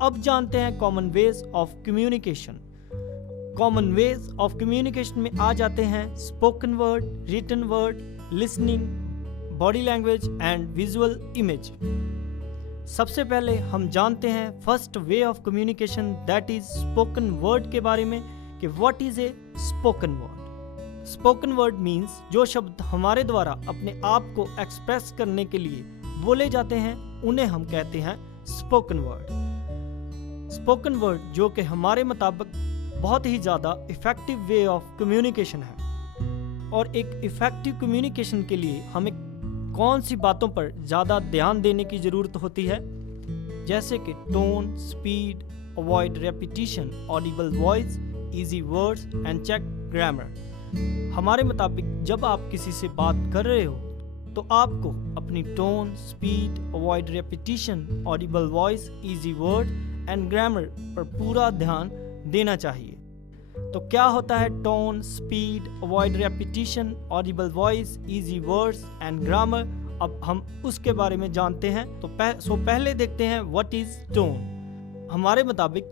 अब जानते हैं common ways of communication. Common ways of communication में आ जाते हैं spoken word, written word, listening, body language and visual image. सबसे पहले हम जानते हैं first way of communication that is spoken word के बारे में कि what is a spoken word. Spoken word means जो शब्द हमारे द्वारा अपने आप को एक्सप्रेस करने के लिए बोले जाते हैं उन्हें हम कहते हैं स्पोकन वर्ड। स्पोकन वर्ड जो कि हमारे मुताबिक बहुत ही ज़्यादा इफ़ेक्टिव वे ऑफ कम्युनिकेशन है। और एक इफ़ेक्टिव कम्युनिकेशन के लिए हमें कौन सी बातों पर ज़्यादा ध्यान देने की ज़रूरत होती है, जैसे कि tone, speed, avoid repetition, audible voice, easy words and check grammar. हमारे मुताबिक जब आप किसी से बात कर रहे हो तो आपको अपनी tone, speed, avoid repetition, audible voice, easy word and grammar पर पूरा ध्यान देना चाहिए। तो क्या होता है tone, speed, avoid repetition, audible voice, easy words and grammar? अब हम उसके बारे में जानते हैं। तो पहले देखते हैं व्हाट इज टोन। हमारे मुताबिक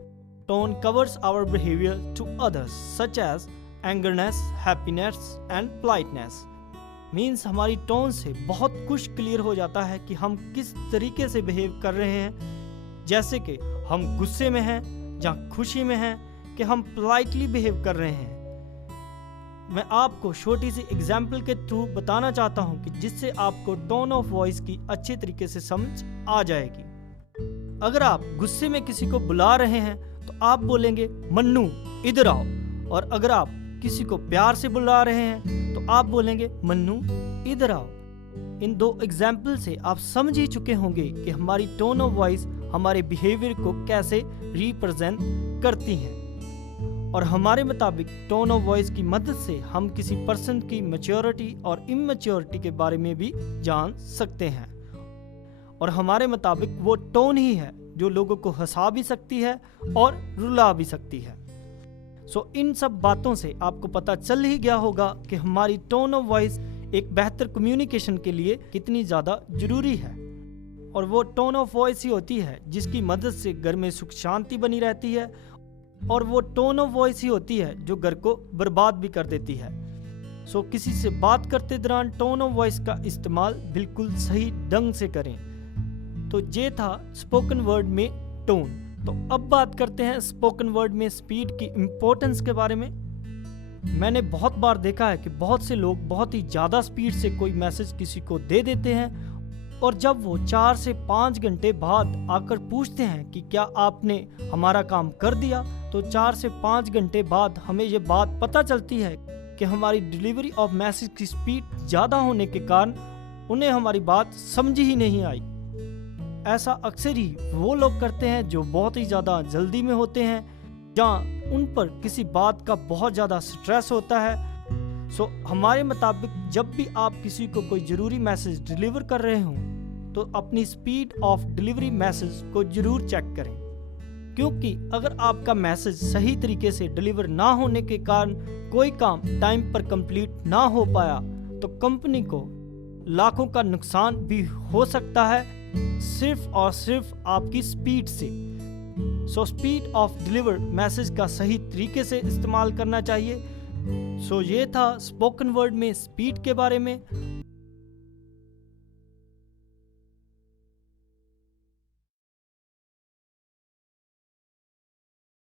tone covers our behaviour to others such as angerness, happiness and politeness. Means हमारी टोन से बहुत कुछ क्लियर हो जाता है कि हम किस तरीके से बिहेव कर रहे हैं, जैसे कि हम गुस्से में हैं या खुशी में हैं, कि हम पोलाइटली बिहेव कर रहे हैं। मैं आपको छोटी सी एग्जाम्पल के थ्रू बताना चाहता हूं कि जिससे आपको टोन ऑफ वॉइस की अच्छे तरीके से समझ आ जाएगी। अगर आप गुस्से में किसी को बुला रहे हैं तो आप बोलेंगे मन्नू इधर आओ, और अगर आप किसी को प्यार से बुला रहे हैं तो आप बोलेंगे मन्नू इधर आओ। इन दो एग्जाम्पल से आप समझ ही चुके होंगे कि हमारी टोन ऑफ वॉइस हमारे बिहेवियर को कैसे रिप्रेजेंट करती है। और हमारे मुताबिक टोन ऑफ वॉइस की मदद से हम किसी पर्सन की मैच्योरिटी और इमैच्योरिटी के बारे में भी जान सकते हैं। और हमारे मुताबिक वो टोन ही है जो लोगों को हंसा भी सकती है और रुला भी सकती है। इन सब बातों से आपको पता चल ही गया होगा कि हमारी टोन ऑफ वॉइस एक बेहतर कम्युनिकेशन के लिए कितनी ज़्यादा जरूरी है। और वो टोन ऑफ वॉइस ही होती है जिसकी मदद से घर में सुख शांति बनी रहती है, और वो टोन ऑफ वॉइस ही होती है जो घर को बर्बाद भी कर देती है। किसी से बात करते दौरान टोन ऑफ वॉइस का इस्तेमाल बिल्कुल सही ढंग से करें। तो ये था स्पोकन वर्ड में टोन। तो अब बात करते हैं स्पोकन वर्ड में स्पीड की इम्पोर्टेंस के बारे में। मैंने बहुत बार देखा है कि बहुत से लोग बहुत ही ज़्यादा स्पीड से कोई मैसेज किसी को दे देते हैं, और जब वो 4 से 5 घंटे बाद आकर पूछते हैं कि क्या आपने हमारा काम कर दिया, तो 4 से 5 घंटे बाद हमें ये बात पता चलती है कि हमारी डिलीवरी ऑफ मैसेज की स्पीड ज़्यादा होने के कारण उन्हें हमारी बात समझ ही नहीं आई। ऐसा अक्सर ही वो लोग करते हैं जो बहुत ही ज़्यादा जल्दी में होते हैं, जहाँ उन पर किसी बात का बहुत ज़्यादा स्ट्रेस होता है। हमारे मुताबिक जब भी आप किसी को कोई ज़रूरी मैसेज डिलीवर कर रहे हों तो अपनी स्पीड ऑफ डिलीवरी मैसेज को ज़रूर चेक करें, क्योंकि अगर आपका मैसेज सही तरीके से डिलीवर ना होने के कारण कोई काम टाइम पर कंप्लीट ना हो पाया तो कंपनी को लाखों का नुकसान भी हो सकता है, सिर्फ और सिर्फ आपकी स्पीड से। स्पीड ऑफ डिलीवर मैसेज का सही तरीके से इस्तेमाल करना चाहिए। ये था स्पोकन वर्ड में स्पीड के बारे में।